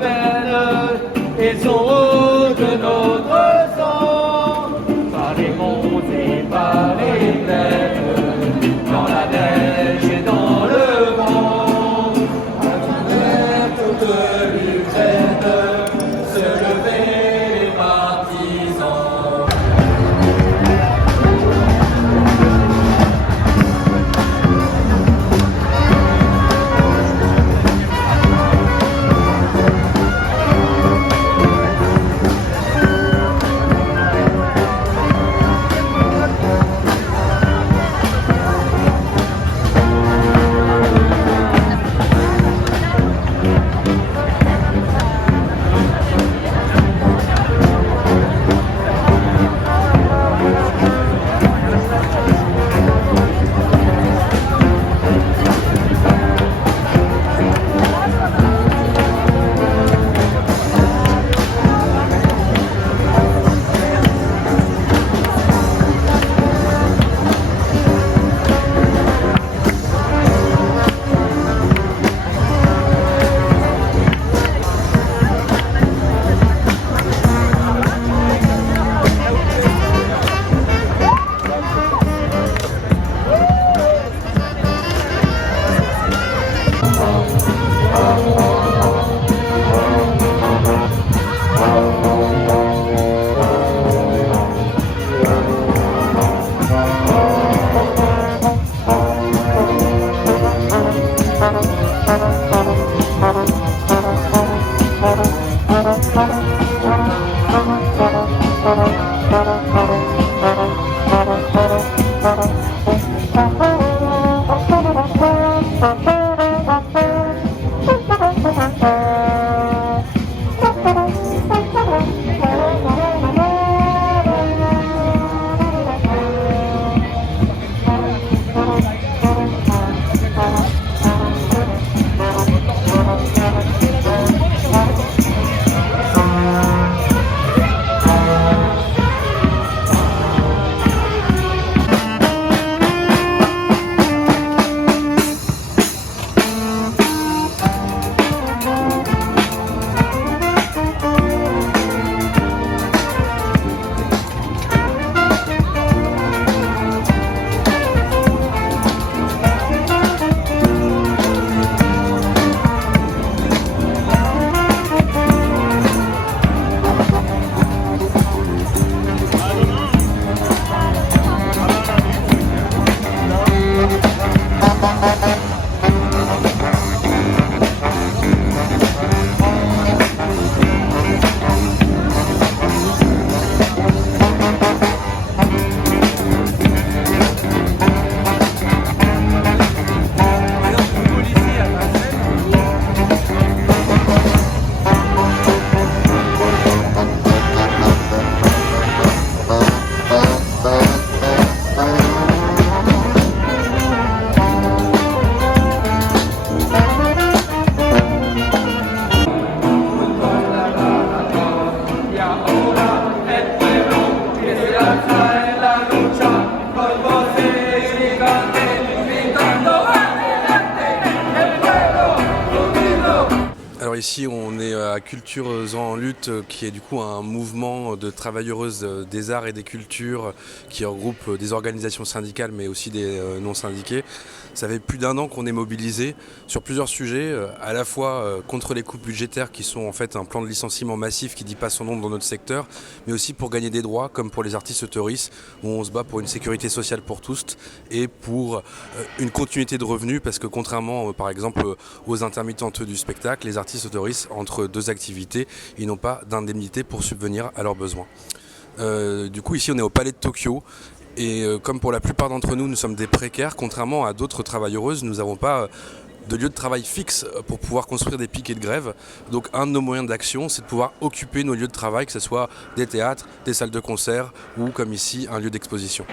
peines et sont de notre sang, par les monts et par les plaines, dans la neige et dans le vent, à travers toute l'Ukraine, se lever les partisans. Alors ici on est à Cultures en lutte qui est du coup un mouvement de travailleuses des arts et des cultures qui regroupe des organisations syndicales mais aussi des non syndiqués. Ça fait plus d'1 an qu'on est mobilisé sur plusieurs sujets, à la fois contre les coupes budgétaires qui sont en fait un plan de licenciement massif qui dit pas son nom dans notre secteur, mais aussi pour gagner des droits comme pour les artistes autoristes où on se bat pour une sécurité sociale pour tous et pour une continuité de revenus parce que contrairement par exemple aux intermittentes du spectacle, les artistes autoristes entre 2 activités, ils n'ont pas d'indemnité pour subvenir à leurs besoins. Du coup ici on est au Palais de Tokyo. Et comme pour la plupart d'entre nous, nous sommes des précaires, contrairement à d'autres travailleuses, nous n'avons pas de lieu de travail fixe pour pouvoir construire des piquets de grève. Donc un de nos moyens d'action, c'est de pouvoir occuper nos lieux de travail, que ce soit des théâtres, des salles de concert ou comme ici, un lieu d'exposition.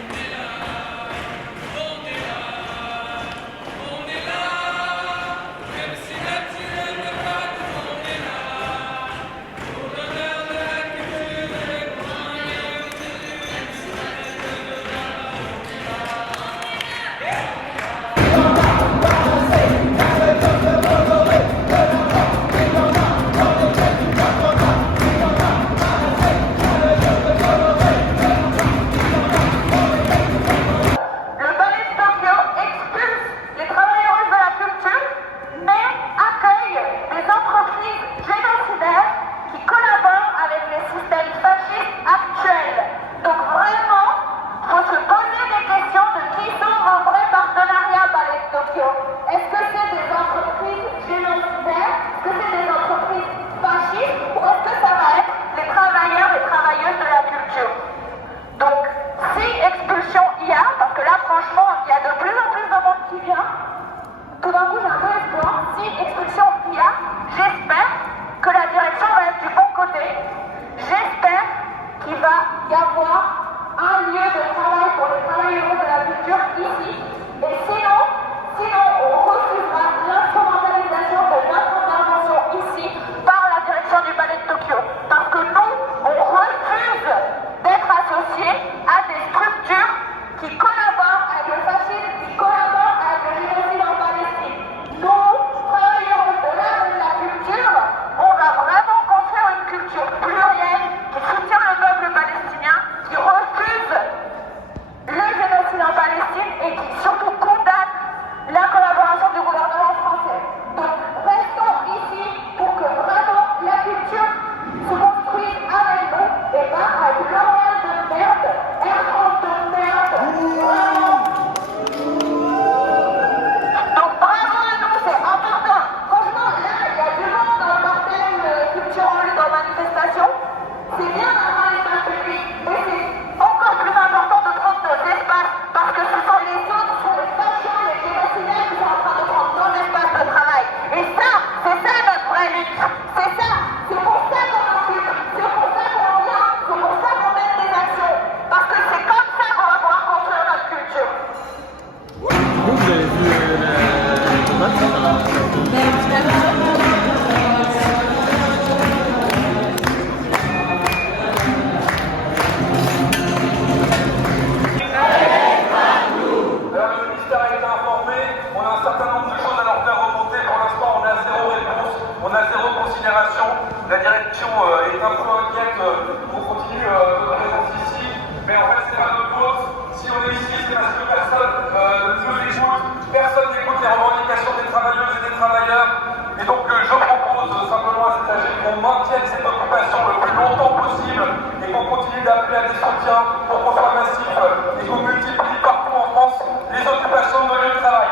direction est un peu inquiète qu'on continue notre présence ici, mais en fait c'est pas notre faute. Si on est ici, c'est parce que personne ne nous écoute, personne n'écoute les revendications des travailleuses et des travailleurs. Et donc je propose simplement à cet AG qu'on maintienne cette occupation le plus longtemps possible et qu'on continue d'appeler à des soutiens pour qu'on soit massif et qu'on multiplie partout en France les occupations de nos lieux de travail.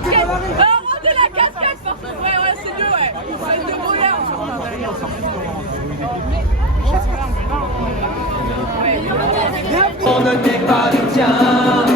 Rendez la casquette parce que ouais, c'est mieux, ouais. C'est de brouillard. On ne n'est pas le tien.